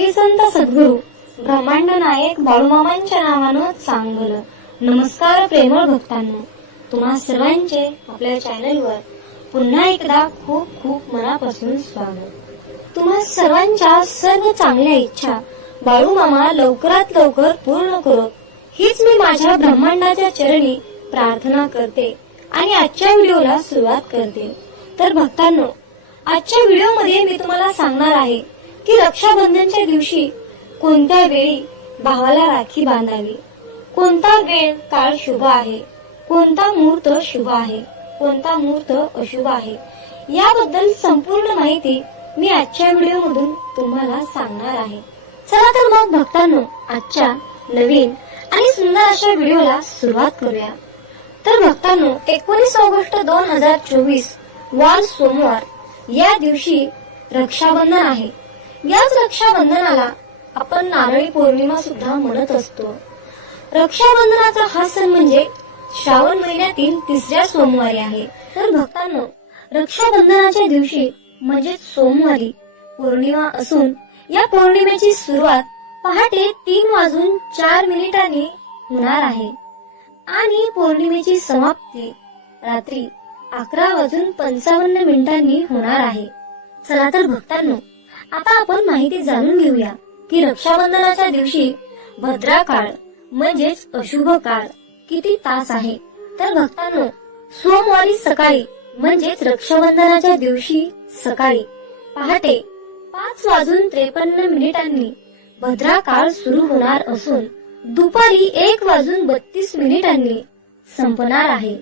श्री संत सद्गुरू ब्रह्मांड नायक बाळूमामांच्या नावानं चांगलं नमस्कार प्रेमळ भक्तांनो. तुम्हा सर्वांचे आपल्या चॅनलवर पुन्हा एकदा खूप खूप मनापासून स्वागत. तुम्हा सर्वांच्या सर्व चांगल्या इच्छा बाळूमामा लवकरात लवकर पूर्ण करो हीच मी माझ्या ब्रह्मांडाच्या चरणी प्रार्थना करते आणि आजच्या व्हिडिओला सुरुवात करते. तर भक्तांनो आजच्या व्हिडिओमध्ये मी तुम्हाला सांगणार आहे की रक्षाबंधनच्या दिवशी कोणत्या वेळी भावाला राखी बांधावी? कोणता वेळ काळ शुभ आहे? कोणता मुहूर्त शुभ आहे? कोणता मुहूर्त अशुभ आहे? याबद्दल संपूर्ण माहिती मी आजच्या व्हिडिओमधून तुम्हाला सांगणार आहे. चला तर मग भक्तांनो आजच्या नवीन आणि सुंदर अशा व्हिडिओला सुरुवात करूया. तर भक्तांनो एकोणीस ऑगस्ट दोन हजार चोवीस वार सोमवार या दिवशी रक्षाबंधन आहे. याच रक्षाबंधनाला आपण नारळी पौर्णिमा सुद्धा म्हणत असतो. रक्षाबंधनाचा हा सण म्हणजे श्रावण महिन्यातील तिसऱ्या सोमवारी आहे. तर भक्तांनो रक्षाबंधनाच्या दिवशी म्हणजे सोमवारी पौर्णिमा असून या पौर्णिमेची सुरुवात पहाटे तीन वाजून चार मिनिटांनी होणार आहे. आणि पौर्णिमेची समाप्ती रात्री अकरा वाजून पंचावन्न मिनिटांनी होणार आहे. चला तर भक्तांनो आता आपण माहिती जाणून घेऊया की रक्षाबंधनाच्या दिवशी भद्रा काळ म्हणजेच अशुभ काळ किती तास आहे? तर भक्तांनो सोमवारी सकाळी म्हणजेच रक्षाबंधनाच्या दिवशी सकाळी पहाटे पाच वाजून त्रेपन्न मिनिटांनी भद्रा काळ सुरू होणार असून दुपारी एक वाजून बत्तीस मिनिटांनी संपणार आहे.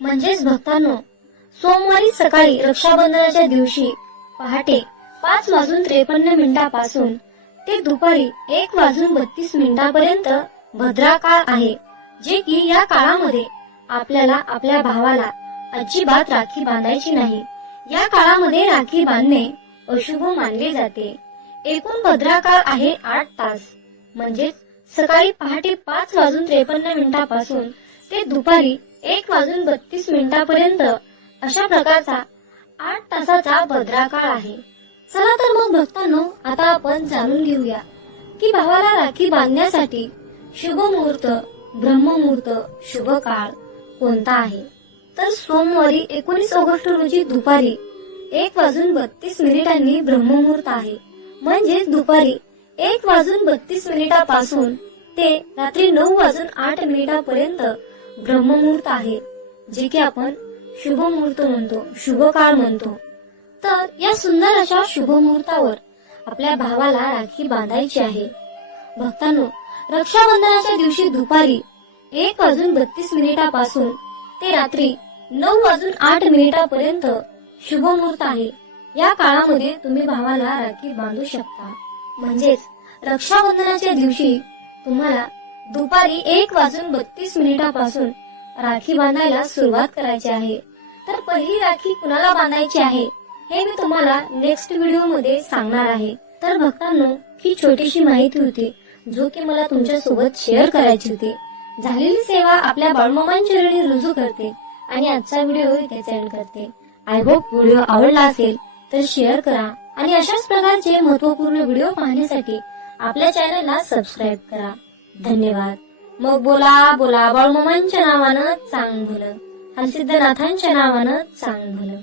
म्हणजेच भक्तांनो सोमवारी सकाळी रक्षाबंधनाच्या दिवशी पहाटे पाच वाजून त्रेपन्न मिनिटापासून. ते दुपारी एक वाजून बत्तीस मिनिटापर्यंत भद्रा काळ आहे जे की या काळामध्ये आपल्याला आपल्या भावाला अजिबात राखी बांधायची नाही. या काळामध्ये राखी बांधणे अशुभ मानले जाते. एकूण भद्रा काळ आहे आठ तास. म्हणजेच सकाळी पहाटे पाच वाजून त्रेपन्न मिनिटापासून ते दुपारी एक वाजून बत्तीस मिनिटापर्यंत अशा प्रकारचा आठ तासाचा भद्रा काळ आहे. चला तर मग भक्तांनो आता आपण जाणून घेऊया की भावाला राखी बांधण्यासाठी शुभ मुहूर्त ब्रह्ममुहूर्त शुभ काळ कोणता आहे? तर सोमवारी एकोणीस ऑगस्ट रोजी दुपारी एक वाजून बत्तीस मिनिटांनी ब्रह्ममुहूर्त आहे. म्हणजेच दुपारी एक वाजून बत्तीस मिनिटापासून ते रात्री नऊ वाजून आठ मिनिटापर्यंत ब्रह्ममुहूर्त आहे जे की आपण शुभ मुहूर्त म्हणतो शुभ काळ म्हणतो. तर या सुंदर अशा शुभ मुहूर्तावर. आपल्या भावाला राखी बांधायची आहे. भक्तांनो रक्षाबंधनाच्या दिवशी दुपारी एक वाजून बत्तीस मिनिटापासून ते रात्री नऊ वाजून आठ मिनिटापर्यंत शुभ मुहूर्त आहे. या काळामध्ये तुम्ही भावाला राखी बांधू शकता. म्हणजेच रक्षाबंधनाच्या दिवशी तुम्हाला दुपारी एक वाजून बत्तीस मिनिटापासून राखी बांधायला सुरुवात करायची आहे. तर पहिली राखी कुणाला बांधायची आहे? हे मी तुम्हाला नेक्स्ट व्हिडिओमध्ये सांगणार आहे. तर भक्तांनो ही छोटीशी माहिती होती जो की मला तुमच्यासोबत शेअर करायची होती. झालेली सेवा आपल्या बाळमामांच्या चरणी रुजू करते आणि आजचा व्हिडिओ इथेच एंड करते. आय होप व्हिडिओ आवडला असेल तर शेअर करा आणि अशाच प्रकारचे महत्त्वपूर्ण व्हिडिओ पाहण्यासाठी आपल्या चॅनलला सबस्क्राईब करा. धन्यवाद. मग बोला बोला बाळमामांच्या नावानं चांग भलं हरसिद्धनाथांच्या नावानं चांग भलं